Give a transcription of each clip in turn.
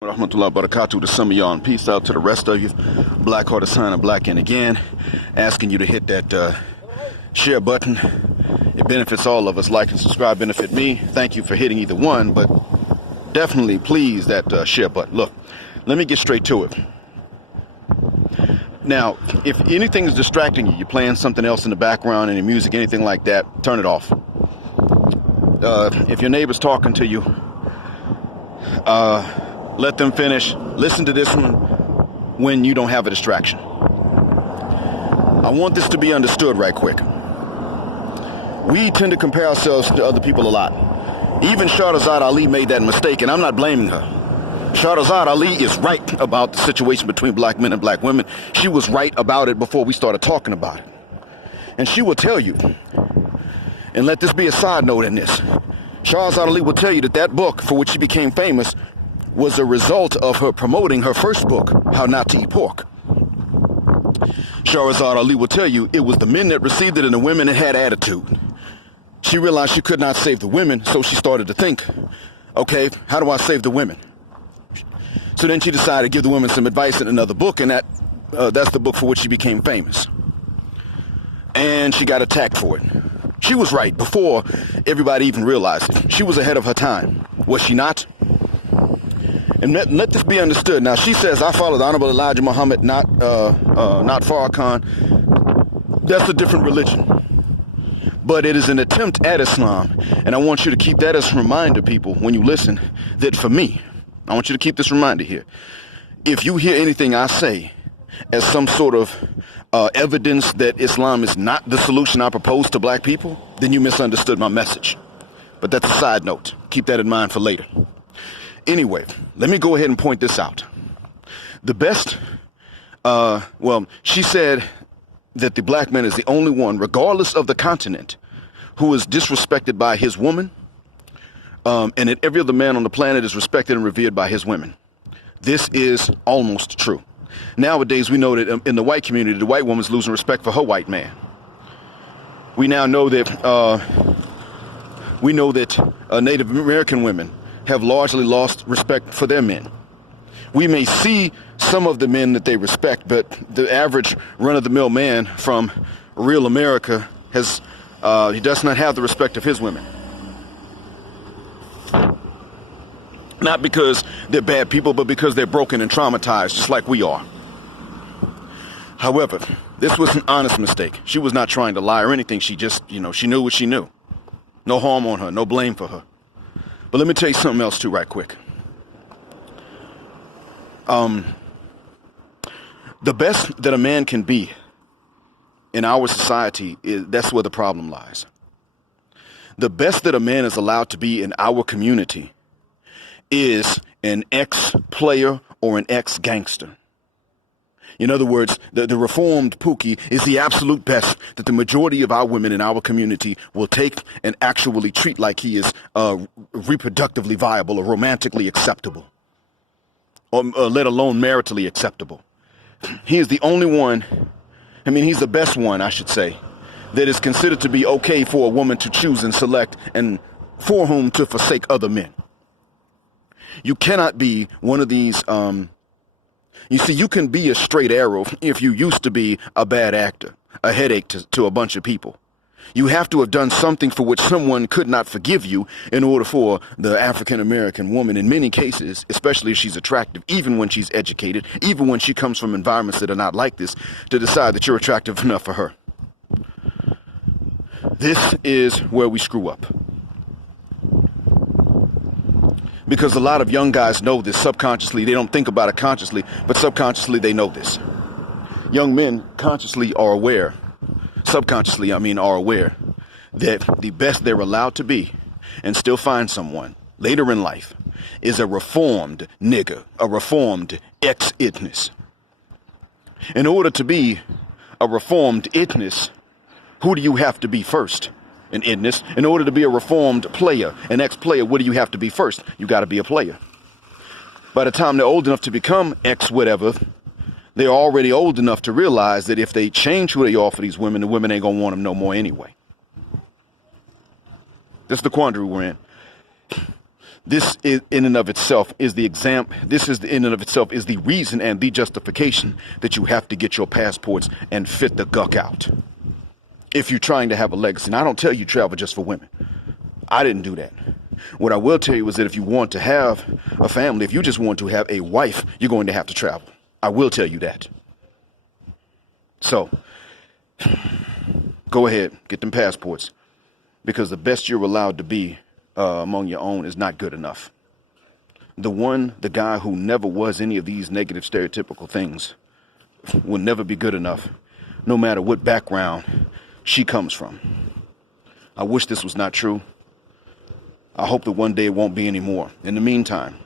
Rahmatullah barakatuh to some of y'all, and peace out to the rest of you. Black Heart is sign of black, and again, asking you to hit that share button. It benefits all of us. Like and subscribe benefit me. Thank you for hitting either one, but definitely please that share button. Look, let me get straight to it. Now, if anything is distracting you, you're playing something else in the background, any music, anything like that, turn it off. If your neighbor's talking to you, let them finish. Listen to this one when you don't have a distraction. I want this to be understood right quick. We tend to compare ourselves to other people a lot. Even Shahrazad Ali made that mistake, and I'm not blaming her. Shahrazad Ali is right about the situation between black men and black women. She was right about it before we started talking about it. And she will tell you, and let this be a side note in this, Shahrazad Ali will tell you that that book for which she became famous was a result of her promoting her first book, How Not to Eat Pork. Shahrazad Ali will tell you it was the men that received it and the women that had attitude. She realized she could not save the women, so she started to think, okay, how do I save the women? So then she decided to give the women some advice in another book, and that's the book for which she became famous. And she got attacked for it. She was right before everybody even realized it. She was ahead of her time. Was she not? And let this be understood. Now, she says, I follow the Honorable Elijah Muhammad, not Farrakhan. That's a different religion. But it is an attempt at Islam. And I want you to keep that as a reminder, people, when you listen, that for me, I want you to keep this reminder here. If you hear anything I say as some sort of evidence that Islam is not the solution I propose to black people, then you misunderstood my message. But that's a side note. Keep that in mind for later. Anyway, let me go ahead and point this out. The best, she said that the black man is the only one, regardless of the continent, who is disrespected by his woman, and that every other man on the planet is respected and revered by his women. This is almost true. Nowadays, we know that in the white community, the white woman's losing respect for her white man. We now know that Native American women have largely lost respect for their men. We may see some of the men that they respect, but the average run-of-the-mill man from real America he does not have the respect of his women. Not because they're bad people, but because they're broken and traumatized, just like we are. However, this was an honest mistake. She was not trying to lie or anything. She just, she knew what she knew. No harm on her, no blame for her. But let me tell you something else too, right quick. The best that a man can be in our society, that's where the problem lies. The best that a man is allowed to be in our community is an ex-player or an ex-gangster. In other words, the reformed Pookie is the absolute best that the majority of our women in our community will take and actually treat like he is reproductively viable or romantically acceptable, or let alone maritally acceptable. He is the only one, he's the best one, I should say, that is considered to be okay for a woman to choose and select and for whom to forsake other men. You cannot be one of these, you see, you can be a straight arrow if you used to be a bad actor, a headache to a bunch of people. You have to have done something for which someone could not forgive you in order for the African-American woman, in many cases, especially if she's attractive, even when she's educated, even when she comes from environments that are not like this, to decide that you're attractive enough for her. This is where we screw up. Because a lot of young guys know this subconsciously. They don't think about it consciously, but subconsciously they know this. Young men consciously are aware, subconsciously are aware, that the best they're allowed to be and still find someone later in life is a reformed nigger, a reformed ex-itness. In order to be a reformed itness, who do you have to be first? An itness. In order to be a reformed player, an ex-player, what do you have to be first? You got to be a player. By the time they're old enough to become ex-whatever, they're already old enough to realize that if they change who they are for these women, the women ain't going to want them no more anyway. This is the quandary we're in. This is in and of itself is the this is the in and of itself is the reason and the justification that you have to get your passports and fit the guck out. If you're trying to have a legacy. And I don't tell you travel just for women. I didn't do that. What I will tell you is that if you want to have a family, if you just want to have a wife, you're going to have to travel. I will tell you that. So go ahead, get them passports, because the best you're allowed to be among your own is not good enough. The guy who never was any of these negative stereotypical things will never be good enough, no matter what background she comes from. I wish this was not true. I hope that one day it won't be anymore. In the meantime,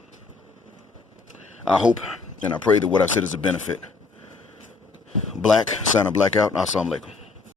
I hope and I pray that what I said is a benefit. Black, sign a blackout. Assalamu alaikum.